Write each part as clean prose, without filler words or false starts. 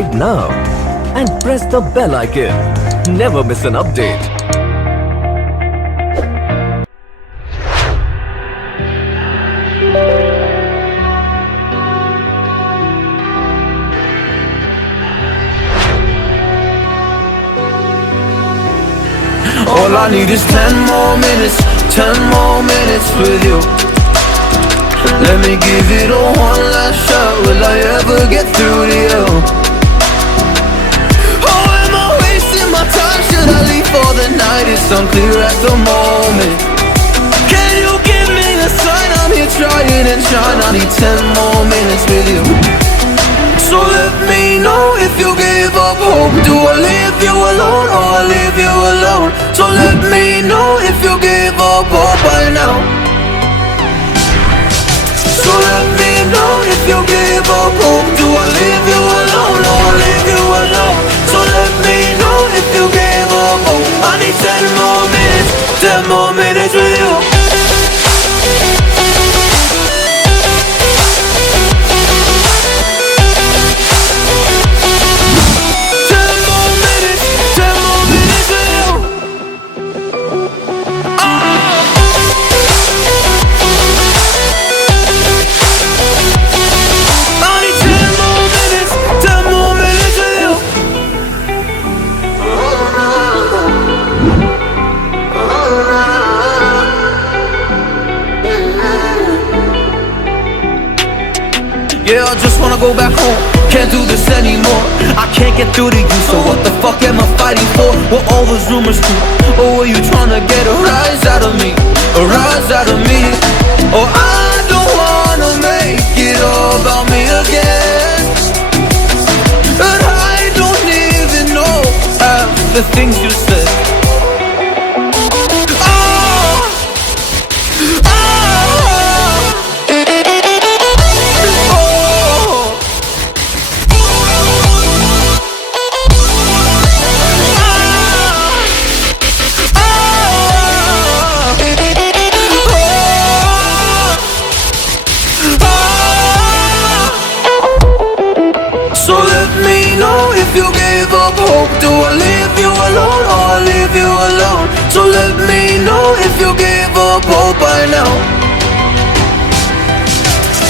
subscribe now and press the bell icon. Never miss an update. All I need is 10 more minutes, 10 more minutes with you. Let me give it a one last shot. Will I ever get through to you? Oh, am I wasting my time? Should I leave for the night? It's unclear at the moment. Can you give me a sign? I'm here trying and trying. I need 10 more minutes with you. So let me know if you gave up hope. Do I leave you alone or I leave you alone? So let me know if you gave up hope by now. So let me know if you gave up hope. Do I leave you alone or I leave you alone? So let me know if you gave up hope. I need 10 more minutes, 10 more minutes with you. Yeah, I just wanna go back home. Can't do this anymore. I can't get through to you, so what the fuck am I fighting for? Were all those rumors true? Or were you trying to get a rise out of me? A rise out of me? Or I don't wanna make it all about me again. And I don't even know half the things you said. So let me know if you gave up hope. Do I leave you alone or I leave you alone? So let me know if you gave up hope by now.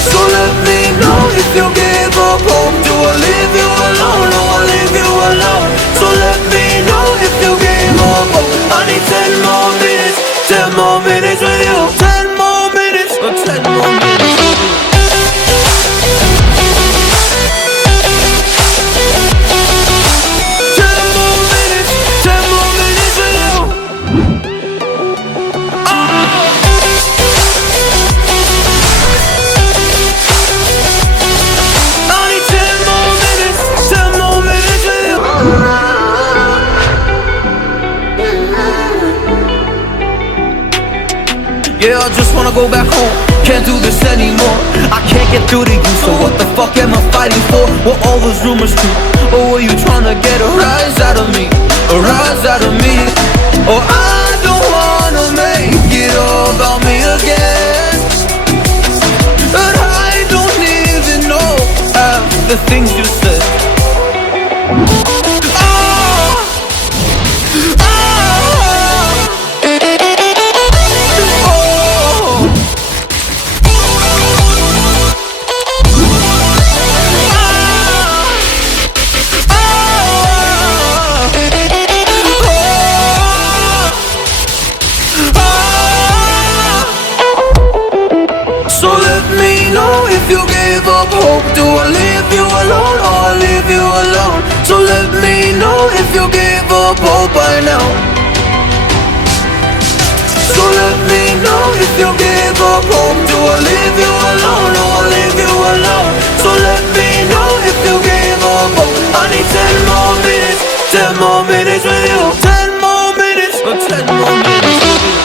So let me know if you gave up hope. Do I leave you alone or I leave you alone? So let me know if you gave up hope. I need 10 more minutes, 10 more minutes with you. 10 more minutes, 10 more minutes with you. Yeah, I just wanna go back home. Can't do this anymore. I can't get through to you, so what the fuck am I fighting for? Were all those rumors true? Or were you trying to get a rise out of me? A rise out of me? Or I don't wanna make it all about me again. And I don't even know half the things you said. So let me know if you gave up hope. Do I leave you alone or I leave you alone? So let me know if you gave up hope by now. So let me know if you gave up hope. Do I leave you alone or I leave you alone? So let me know if you gave up hope. I need 10 more minutes, 10 more minutes with you. 10 more minutes, 10 more minutes with you.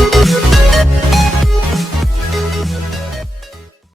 you.